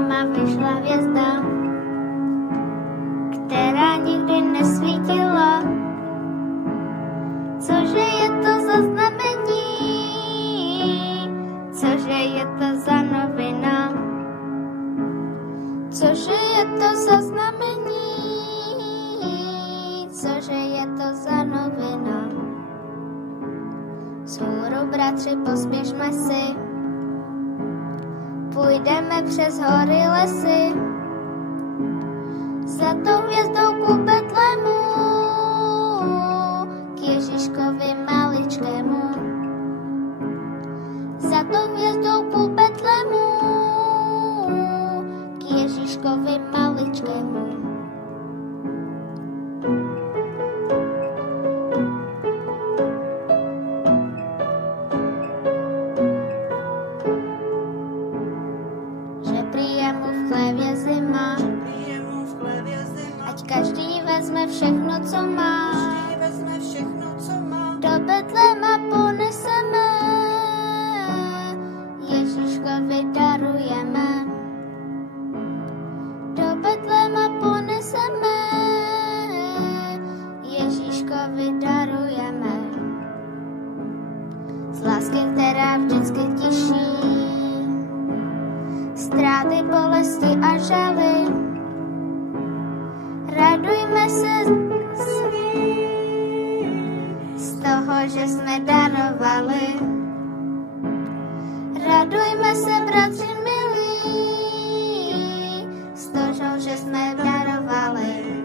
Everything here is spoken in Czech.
bráma vyšla hvězda, která nikdy nesvítila. Cože je to za znamení? Cože je to za novina? Cože je to za znamení? Cože je to za novina? Vzhůru, bratři, pospěšme si, půjdeme přes hory, lesy, za tou hvězdou ku Betlému, k Ježíškovi maličkému. Za tou hvězdou ku Betlému, k Ježíškovi maličkému. Že prý je mu v chlévě zima, ať každý vezme všechno, co má. Do Betléma poneseme, Ježíškovi darujeme. Do Betléma poneseme, Ježíškovi darujeme. Z lásky, která vždycky těší, ztráty, bolesti a žaly, radujme se z toho, že jsme darovali. Radujme se, bratři milí, z toho, že jsme darovali.